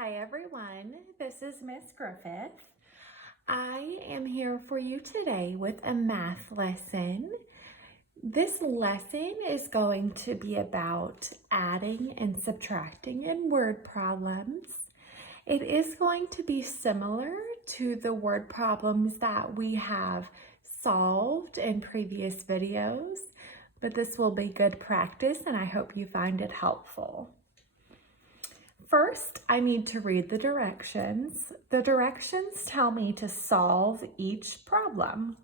Hi everyone, this is Miss Griffith. I am here for you today with a math lesson. This lesson is going to be about adding and subtracting in word problems. It is going to be similar to the word problems that we have solved in previous videos, but this will be good practice and I hope you find it helpful. First, I need to read the directions. The directions tell me to solve each problem.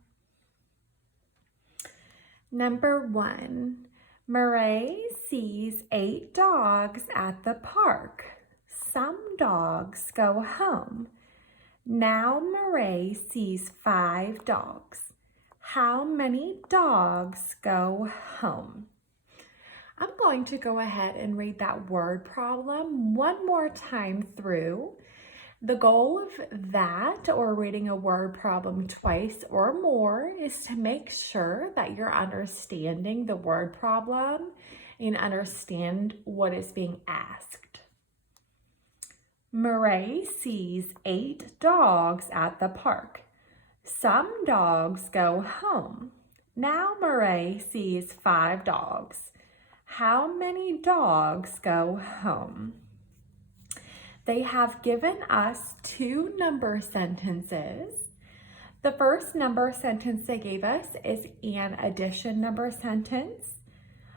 Number 1, Murray sees 8 dogs at the park. Some dogs go home. Now Murray sees 5 dogs. How many dogs go home? I'm going to go ahead and read that word problem one more time through. The goal of that, or reading a word problem twice or more, is to make sure that you're understanding the word problem and understand what is being asked. Murray sees 8 dogs at the park. Some dogs go home. Now Murray sees 5 dogs. How many dogs go home? They have given us 2 number sentences. The first number sentence they gave us is an addition number sentence.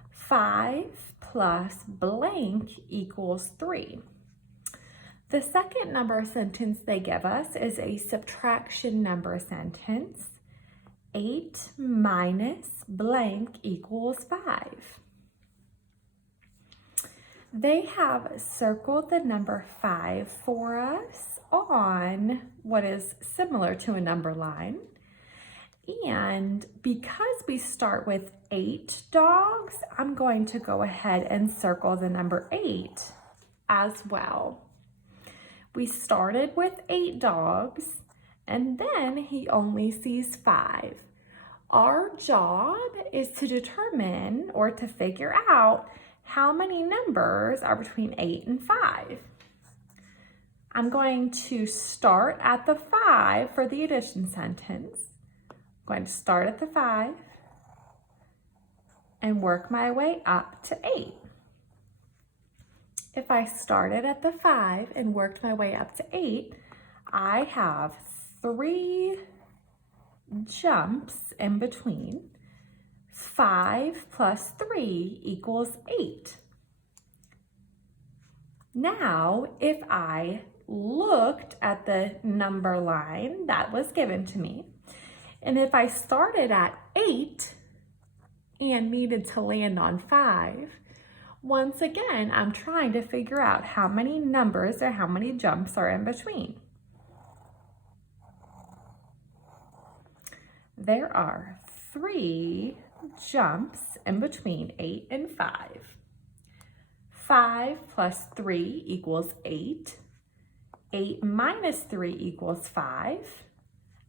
5 plus blank equals 3. The second number sentence they give us is a subtraction number sentence. 8 minus blank equals 5. They have circled the number 5 for us on what is similar to a number line. And because we start with 8 dogs, I'm going to go ahead and circle the number 8 as well. We started with 8 dogs, and then he only sees 5. Our job is to determine or to figure out how many numbers are between 8 and 5. I'm going to start at the 5 for the addition sentence. I'm going to start at the 5 and work my way up to 8. If I started at the 5 and worked my way up to 8, I have 3 jumps in between. 5 plus 3 equals 8. Now, if I looked at the number line that was given to me, and if I started at 8 and needed to land on 5, once again, I'm trying to figure out how many numbers or how many jumps are in between. There are 3 jumps in between 8 and 5. 5 plus 3 equals 8. 8 minus 3 equals 5.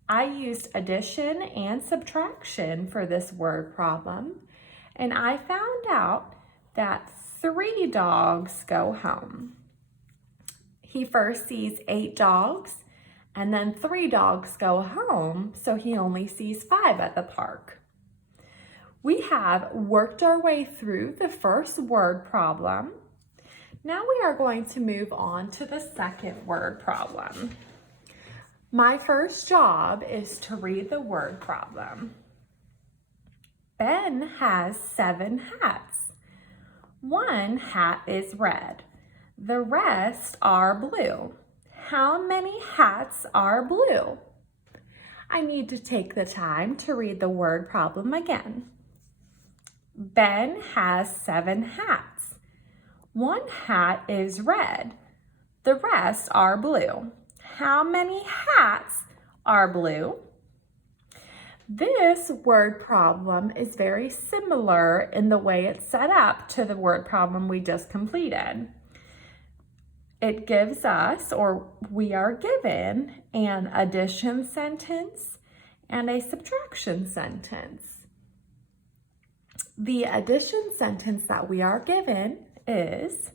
I used addition and subtraction for this word problem, and I found out that 3 dogs go home. He first sees 8 dogs, and then 3 dogs go home, so he only sees 5 at the park. We have worked our way through the first word problem. Now we are going to move on to the second word problem. My first job is to read the word problem. Ben has 7 hats. 1 hat is red. The rest are blue. How many hats are blue? I need to take the time to read the word problem again. Ben has 7 hats. 1 hat is red. The rest are blue. How many hats are blue? This word problem is very similar in the way it's set up to the word problem we just completed. It gives us, or we are given, an addition sentence and a subtraction sentence. The addition sentence that we are given is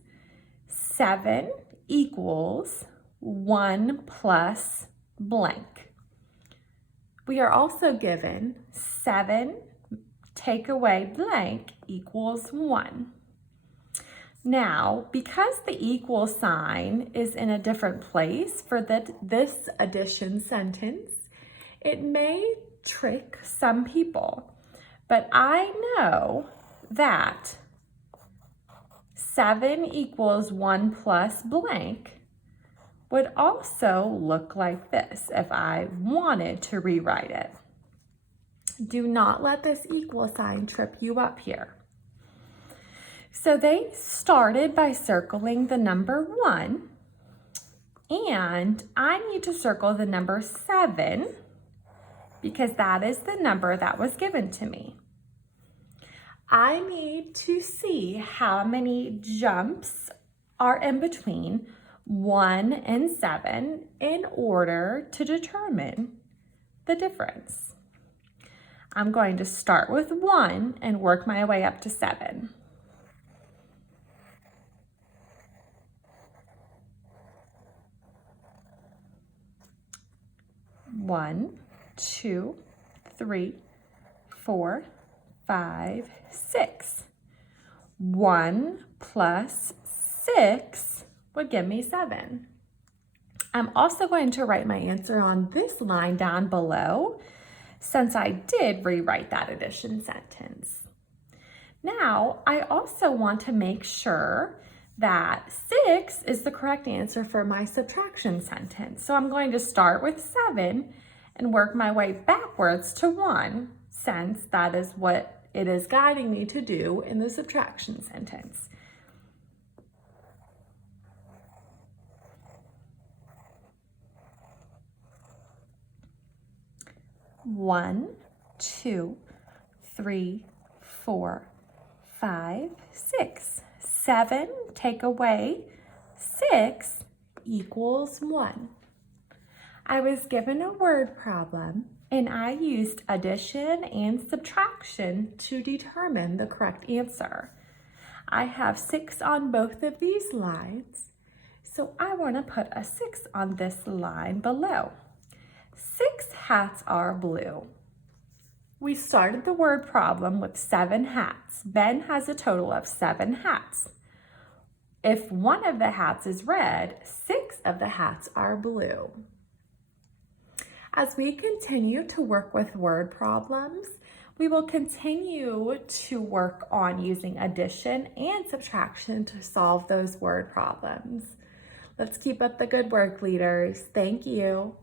7 equals 1 plus blank. We are also given 7 take away blank equals 1. Now, because the equal sign is in a different place for this addition sentence, it may trick some people, but I know that 7 equals 1 plus blank would also look like this if I wanted to rewrite it. Do not let this equal sign trip you up here. So they started by circling the number 1, and I need to circle the number 7 because that is the number that was given to me. I need to see how many jumps are in between 1 and 7 in order to determine the difference. I'm going to start with 1 and work my way up to 7. 1, 2, 3, 4, 5, 6. 1 plus 6 would give me 7. I'm also going to write my answer on this line down below since I did rewrite that addition sentence. Now, I also want to make sure that 6 is the correct answer for my subtraction sentence. So I'm going to start with 7 and work my way backwards to 1, since that is what it is guiding me to do in the subtraction sentence. One, 2, 3, 4, 5, 6. 7 take away 6 equals 1. I was given a word problem and I used addition and subtraction to determine the correct answer. I have 6 on both of these lines, so I want to put a 6 on this line below. 6 hats are blue. We started the word problem with 7 hats. Ben has a total of 7 hats. If one of the hats is red, 6 of the hats are blue. As we continue to work with word problems, we will continue to work on using addition and subtraction to solve those word problems. Let's keep up the good work, leaders. Thank you.